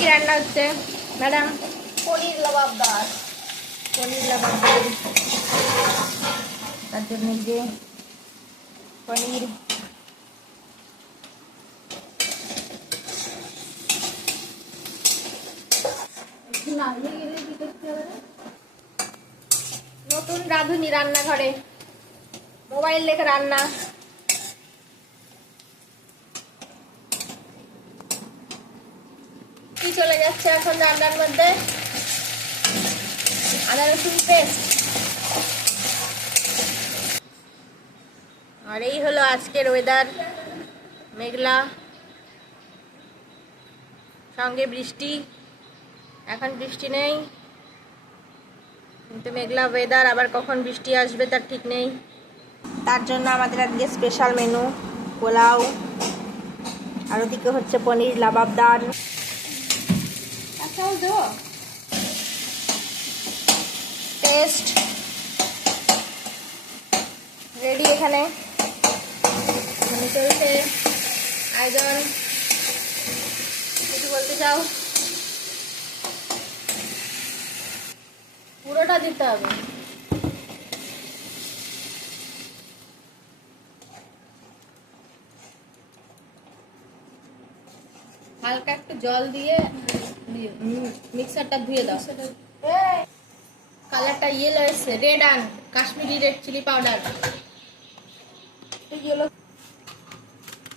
কি রান্না হচ্ছে ম্যাডাম? পনির লবাবদার। পনির লাবাবদার। তার জন্য যে পনির নতুন রাঁধুনি রান্নাঘরে মোবাইল দেখে রান্না। কি চলে যাচ্ছে এখন রান্নার মধ্যে? আদা রসুন পেস্ট। আর এই হলো আজকের ওয়েদার, মেঘলা সঙ্গে বৃষ্টি। এখন বৃষ্টি নেই কিন্তু মেঘলা ওয়েদার, আবার কখন বৃষ্টি আসবে তার ঠিক নেই। তার জন্য আমাদের আজকে স্পেশাল মেনু পোলাও, আর ওদিকে হচ্ছে পনির লাবাবদার। Test ready. এখানে চলছে আয়োজন। কিছু বলতে চাও? পুরোটা দিতে হবে। হালকা একটু জল দিয়ে মিক্সারটা ধুয়ে দাও। কালারটা ইয়েলো এসছে, রেড আন Kashmiri red chilli powder,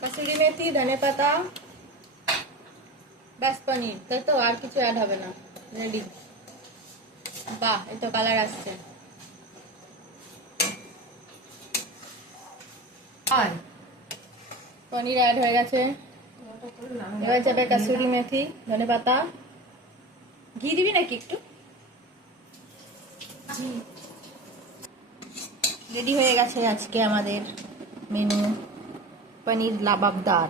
kasuri methi, ধনে পাতা, ব্যাস পনির, তাই তো? আর কিছু অ্যাড হবে না। রেডি। বাহ, এই তো কালার আসছে। পনির অ্যাড হয়ে গেছে। এবার যাবে কসুরি মেথি, ধনে পাতা। ঘি দিবি নাকি একটু? রেডি হয়ে গেছে আজকে আমাদের মেনু পনির লাবাবদার।